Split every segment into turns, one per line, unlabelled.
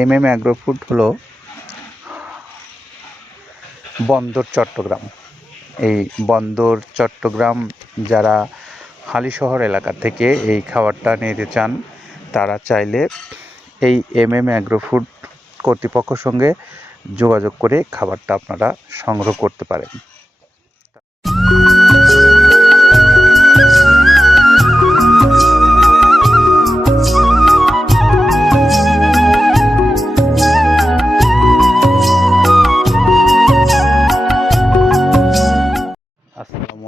M M agro food হলো বন্দর চট্টগ্রাম। এই বন্দর চট্টগ্রাম যারা হালিশহর এলাকা থেকে এই খাবারটা নিতে চান, তারা চাইলে এই এম এম অ্যাগ্রো ফুড কর্তৃপক্ষের সঙ্গে যোগাযোগ করে খাবারটা আপনারা সংগ্রহ করতে পারেন।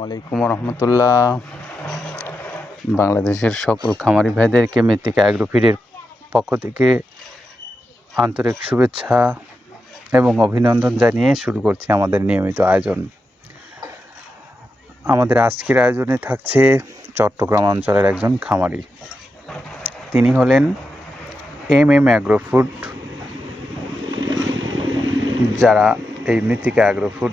আলাইকুম রহমতুল্লাহ বাংলাদেশের সকল খামারি ভাইদেরকে মৃত্তিকা অ্যাগ্রোফিডের পক্ষ থেকে আন্তরিক শুভেচ্ছা এবং অভিনন্দন জানিয়ে শুরু করছি আমাদের নিয়মিত আয়োজন। আমাদের আজকের আয়োজনে থাকছে চট্টগ্রাম অঞ্চলের একজন খামারি। তিনি হলেন এম এম অ্যাগ্রোফুড যারা এই মৃত্তিকা অ্যাগ্রোফুড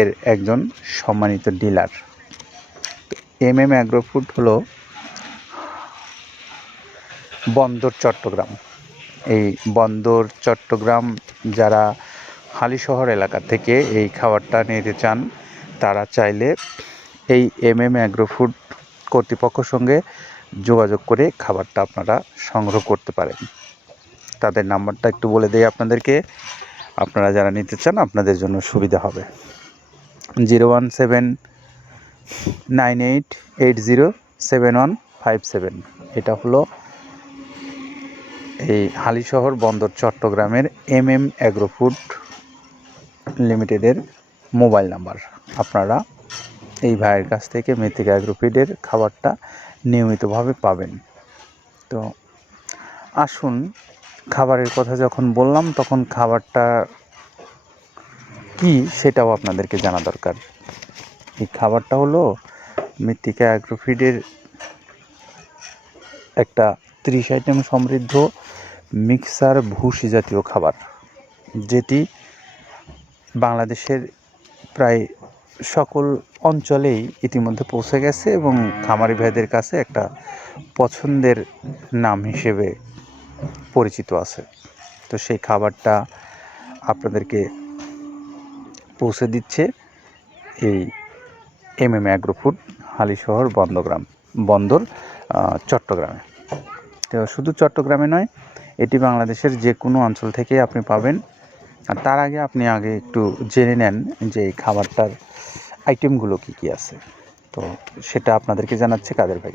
এর একজন সম্মানিত dealer. M M agro food হলো বন্দর চট্টগ্রাম। এই বন্দর চট্টগ্রাম যারা হালিশহর এলাকা থেকে এই খাবারটা নিতে চান, তারা চাইলে এই এম এম অ্যাগ্রো ফুড কর্তৃপক্ষের সঙ্গে যোগাযোগ করে খাবারটা আপনারা সংগ্রহ করতে পারেন। তাদের নাম্বারটা একটু বলে দেই আপনাদেরকে। আপনারা যারা নিতে চান, আপনাদের জন্য সুবিধা হবে। Zero one seven nine eight eight zero seven one five seven. এটা হলো এই হালিশহর বন্দর চট্টগ্রামের এম এম অ্যাগ্রো ফুড লিমিটেডের মোবাইল নাম্বার। আপনারা এই ভাইয়ের কাছ থেকে মৃত্তিকা অ্যাগ্রোফিডের খাবারটা নিয়মিতভাবে পাবেন। তো আসুন, খাবারের কথা যখন বললাম, তখন খাবারটা কি সেটাও আপনাদেরকে জানা দরকার। এই খাবারটা হলো মৃত্তিকা অ্যাগ্রোফিডের একটা ত্রিশ আইটেম সমৃদ্ধ মিক্সার ভুসি জাতীয় খাবার, যেটি বাংলাদেশের প্রায় সকল অঞ্চলেই ইতিমধ্যে পৌঁছে গেছে এবং খামারি ভাইদের কাছে একটা পছন্দের নাম হিসেবে পরিচিত আছে। তো সেই খাবারটা আপনাদেরকে পৌঁছে দিচ্ছে এই M M agro food Halishahar বন্দগ্রাম, বন্দর চট্টগ্রামে। তো শুধু চট্টগ্রামে নয়, এটি বাংলাদেশের যে কোনো অঞ্চল থেকে আপনি পাবেন। আর তার আগে আপনি আগে একটু জেনে নেন যে এই খাবারটার আইটেমগুলো কী কী আছে। তো সেটা আপনাদেরকে জানাচ্ছে কাদের ভাই।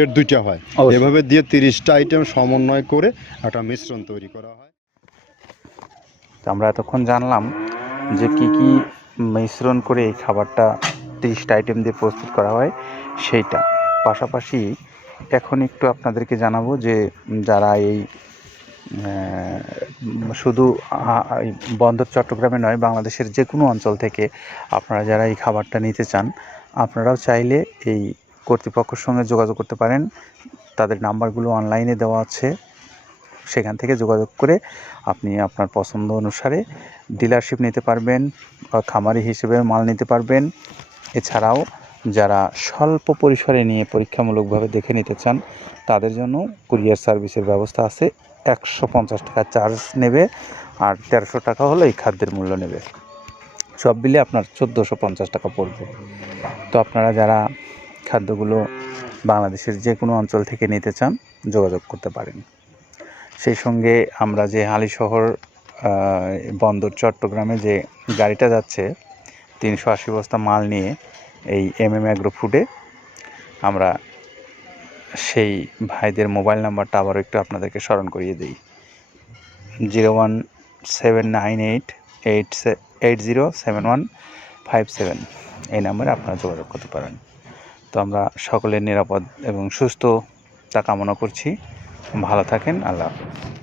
দুইটা হয়। এভাবে দিয়ে তিরিশটা আইটেম সমন্বয় করে একটা মিশ্রণ তৈরি করা হয়।
তো আমরা এতক্ষণ জানলাম যে কি কি মিশ্রণ করে এই খাবারটা তিরিশটা আইটেম দিয়ে প্রস্তুত করা হয় সেইটা। পাশাপাশি এখন একটু আপনাদেরকে জানাব যে যারা এই শুধু বন্দর চট্টগ্রামে নয় বাংলাদেশের যে কোনো অঞ্চল থেকে আপনারা যারা এই খাবারটা নিতে চান আপনারাও চাইলে এই কর্তৃপক্ষের সঙ্গে যোগাযোগ করতে পারেন। তাদের নাম্বারগুলো অনলাইনে দেওয়া আছে। সেখান থেকে যোগাযোগ করে আপনি আপনার পছন্দ অনুসারে ডিলারশিপ নিতে পারবেন বা খামারি হিসেবে মাল নিতে পারবেন। এছাড়াও যারা স্বল্প পরিসরে নিয়ে পরীক্ষামূলকভাবে দেখে নিতে চান, তাদের জন্য কুরিয়ার সার্ভিসের ব্যবস্থা আছে। একশো পঞ্চাশ টাকা চার্জ নেবে আর তেরোশো টাকা হলো এই খাদ্যের মূল্য নেবে। সব মিলে আপনার চোদ্দোশো পঞ্চাশ টাকা পড়বে। তো আপনারা যারা খাদ্যগুলো বাংলাদেশের যে কোনো অঞ্চল থেকে নিতে চান, যোগাযোগ করতে পারেন। সেই সঙ্গে আমরা যে হালিশহর বন্দর চট্টগ্রামে যে গাড়িটা যাচ্ছে, তিনশো আশি বস্তা মাল নিয়ে এই এম এম অ্যাগ্রো ফুডে আমরা সেই ভাইদের মোবাইল নাম্বারটা আবারও একটু আপনাদেরকে স্মরণ করিয়ে দিই। Zero one seven nine eight eight eight zero seven one five seven এই নাম্বারে আপনারা যোগাযোগ করতে পারেন। তো আমরা সকলে নিরাপদ এবং সুস্থ তা কামনা করছি। ভালো থাকেন আল্লাহ হাফেজ।